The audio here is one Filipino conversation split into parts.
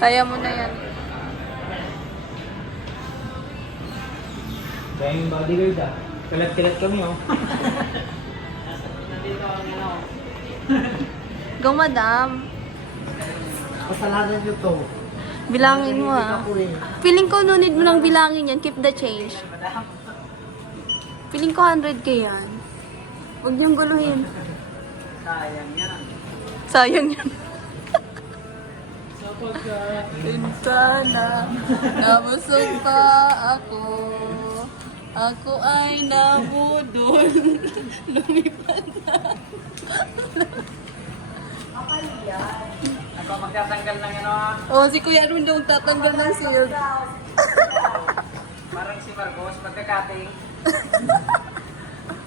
Kaya mo na yan. Kaya yung bodyguard ah. Kalat-kalat kami oh. Go, madam. Kasalanan nyo to. Bilangin mo ah. Feeling ko no need mo nang bilangin yan. Keep the change. Feeling ko 100k yan. Huwag niyong guluhin. Sayang yan. Sayang yan. Sapagkat Sana nabusog pa ako. Ako ay nabudol. Lumipad na. ako magtatanggal ng ano ah. Oh, si Kuya Arwin daw tatanggal ng shield. Parang si Marcos, magkakating.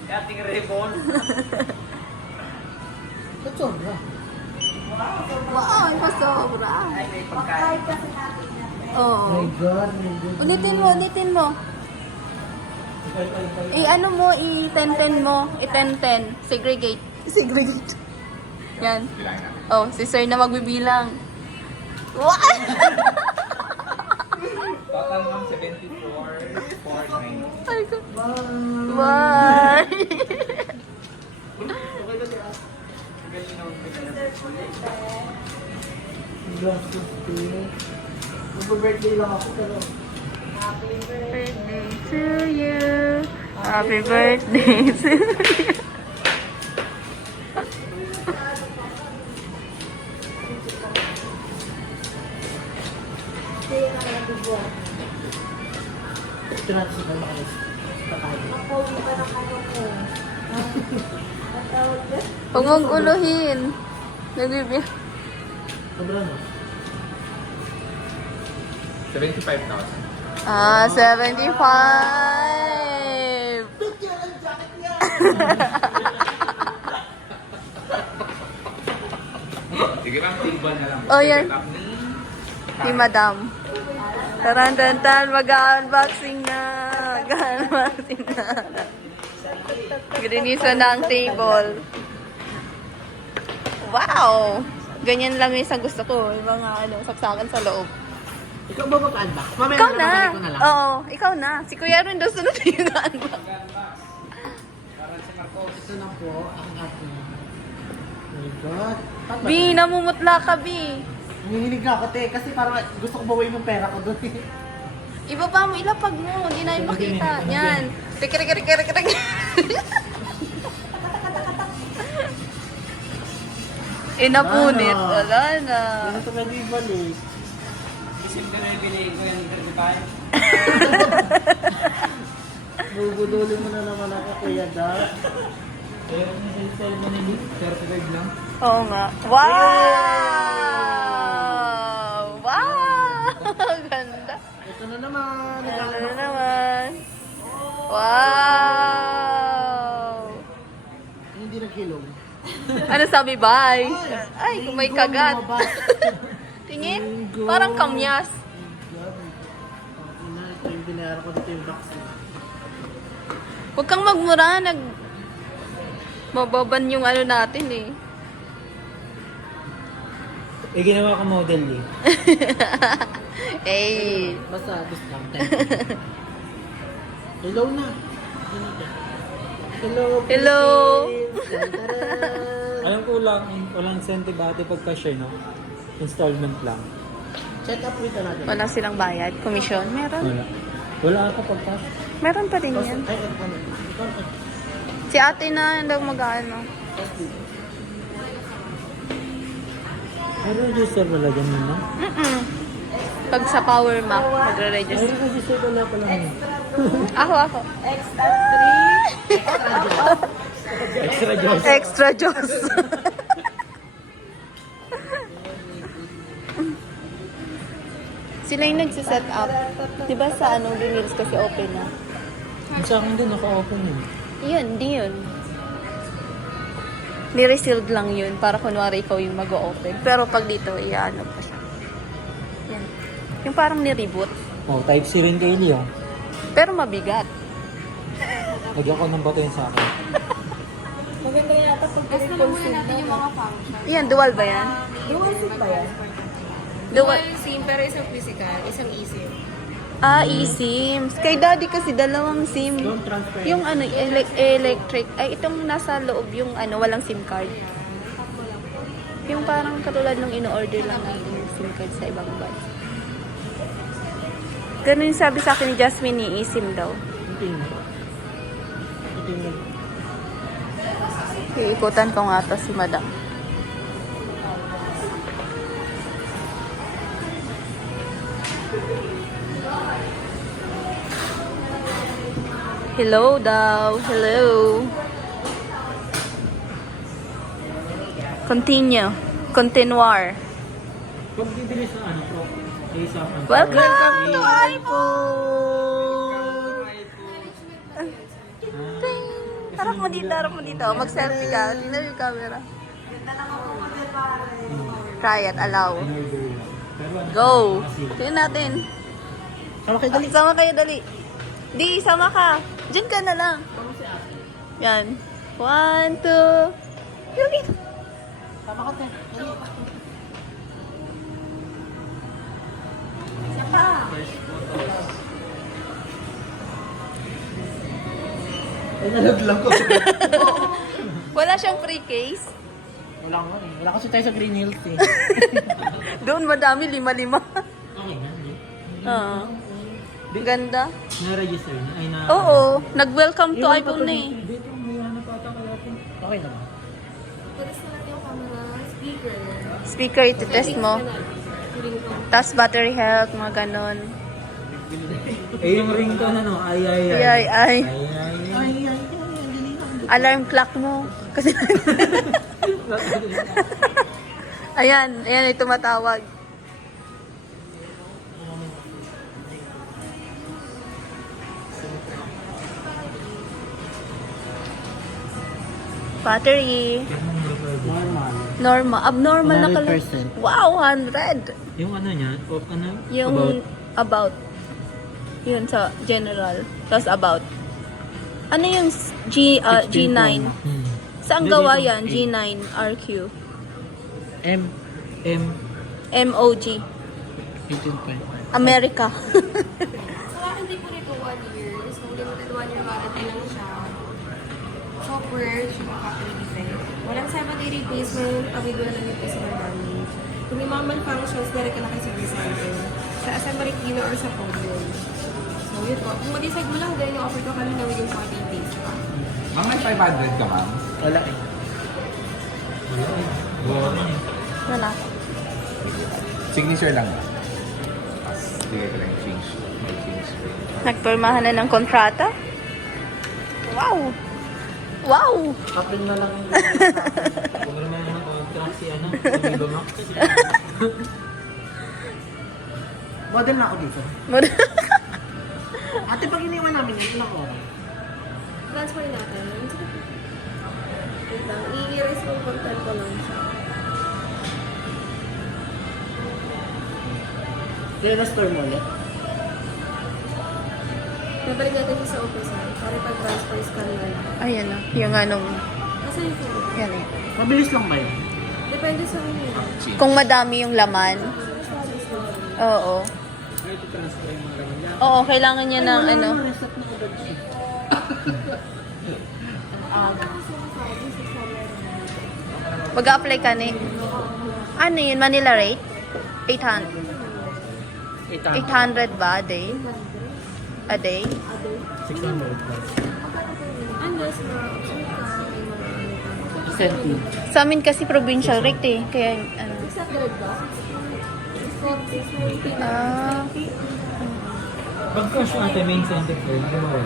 Kating ribbon. Sobra. Wow, ang pasobra. Ay, may pagkain. Oo. My God, my God. Ulitin mo. I-ano mo, i-10-10 mo. I-10-10. Segregate. Yan. Oh, si sir na magbibilang. What? Total ng 74, 49. Ay ko. Why? Mag-birthday lang ako pero Happy birthday to you. Happy birthday to you. transfer na kayo. Huwag mong uluhin. Nagbibi. Sobra no? 75,000. Ah, 75. Sige lang, table na lang. Oh, yan. Set up ni... Si Madam. Taran-tan, mag-unboxing na. Mag-unboxing na. Grinisan na ang table. Wow! Ganyan lang yung sa gusto ko. Yung mga saksakan sa loob. Ikaw ba mag-unbox? Mamaya Ikaw na. babalik ko na lang. Oo, ikaw na. Si Kuya rin daw sunod yung unbox. Para si Marcos. Ito na po ang ating... Oh my God. B, namumutla ka, B. Nangihinig na ako, te. Kasi parang gusto ko bawain yung pera ko doon. Ibaba mo, ilapag mo. Hindi na yung makita. Yan. Tik. Inapunit. Wala na. Ano ito pwede ibalik? Isip ko na yung binigay ko yung 35. Bubudulin mo na naman ako, Kuya Da. Pero yung cell mo na yung 35 lang. Oo nga. Wow! Wow! Ganda. Ito na naman. Ano na naman? Wow! Hindi nagkilong. Ano sabi, bye? Ay, kung may Linggo, kagat. lumabas. Tingin? Linggo. Parang kamyas. Ito yung binayaran ko dito yung box. Huwag kang magmura. Mababan yung ano natin eh. Eh, ginawa ko model eh. Eh. Basta, discount. Hello na. Hello. Hello. Alam ko walang incentive ate pagka-share, no? Installment lang. Check up rito natin. Wala silang bayad. Commission? Meron. Wala. Wala ata pagka. Meron pa rin yan. Ay, ano? Si ate na daw mag-ano. Ay, register pala ganun, no? Pag sa Power Mac, Ay, magre-register. register pala pala. Ako. Extra Diyos. Extra Diyos. Sila yung nagsiset up. Diba sa ano, Binils kasi open na. Yung sa akin din, naka-open yun. Yun, di yun. Niresealed lang yun para kunwari ikaw yung mag-open. Pero pag dito, iyaano pa siya. Yan. Yung parang ni-reboot. Oh, type C rin kay Leo. Pero mabigat. Lagyan ko ng bato yun sa akin. Maganda yata pag Yan, dual ba yan? dual seat ba yan? Dual. Dual SIM, pero isang physical, isang eSIM. eSIM. Kay daddy kasi dalawang SIM. Don't transfer. Yung ano, electric. Ay, itong nasa loob yung ano, walang SIM card. Yung parang katulad nung ino-order lang natin yung SIM card sa ibang bansa. Ganun yung sabi sa akin ni Jasmine, ni eSIM daw. Iikutan ko nga to si Madam. Hello daw. Hello. Continue. Continuar. Huwag bibili sa ano po. Isa ang Welcome to iPhone! Ting! Harap mo dito, harap mo dito. Mag-selfie ka. Tingnan yung camera. Try it, allow. Go! Tingnan natin. Sama kayo dali. Sama kayo, dali. Di, sama ka. Diyan ka na lang. Yan. 1, 2. Yuki. Sama ka tayo. Ay, nalaglag ko. Wala siyang free case. Wala nga eh. Wala kasi tayo sa Green Hills eh. Doon madami, 5-5. Okay na. Oo. Ganda. Na-register na. Ay, na... Oo. Nag-welcome to iPhone na eh. Dito, may ano pa ata kaya po. Okay naman. Tapos na natin yung camera, speaker. Speaker, iti-test mo. Tapos battery health, mga ganon. Eh, yung ringtone ano? Ay, ay, ay. Ay, ay, ay. Ay, ay. Alarm clock mo. Kasi... ayan, ayan ay tumatawag. Battery. Normal. Normal. Abnormal na kala. 100%. Wow, 100. Yung ano niya? O, ano? Yung about. Yun sa general. Tapos about. Ano yung G9? Hmm. Saan gawa yan? G9 RQ. M. MOG. 18.5. America. So, hindi po nito 1 year. So, limited 1 year warranty lang siya. Software, siya makaka-defect. Walang 7-day replacement, pag-igo na lang yung physical damage. Kung may mga malfunctions, direct ka na kay service center. Sa assembly kilo or sa podium. So, yun po. Kung mag-decide mo lang, then yung offer ko kami na within 14 days pa. Mga may 500 ka, ma'am. Wala eh. Wala. Signature lang. Sige ko lang change. May change. Nagpirmahan na ng kontrata? Wow! Wow! April na lang. Kung naman yung contract si ano? Si Viva Max. Model na ako dito. Ate, pag iniwan namin yun, ilang oras? Transfer natin. Wait lang. I-erase mo content ko lang siya. Kaya na-store mo ulit? Nabalik natin siya sa officer para pag-transfer scan na lang. Ayan o. Yung anong... Kasi yung phone. Yan eh. Mabilis lang ba yun? Depende sa inyo. Kung madami yung laman. Oo. Oo, kailangan niya ng ano. Reset na agad siya. Mag-a-apply ka ni. Ano yun? Manila rate? 800. 800 ba a day? A day? 600 plus. Unless na option ka, may mga ano ka. Incentive. Sa amin kasi provincial rate eh. Kaya ano. 600 ba? 640. Ah. Pag cash natin, may incentive ko. Hindi mawala.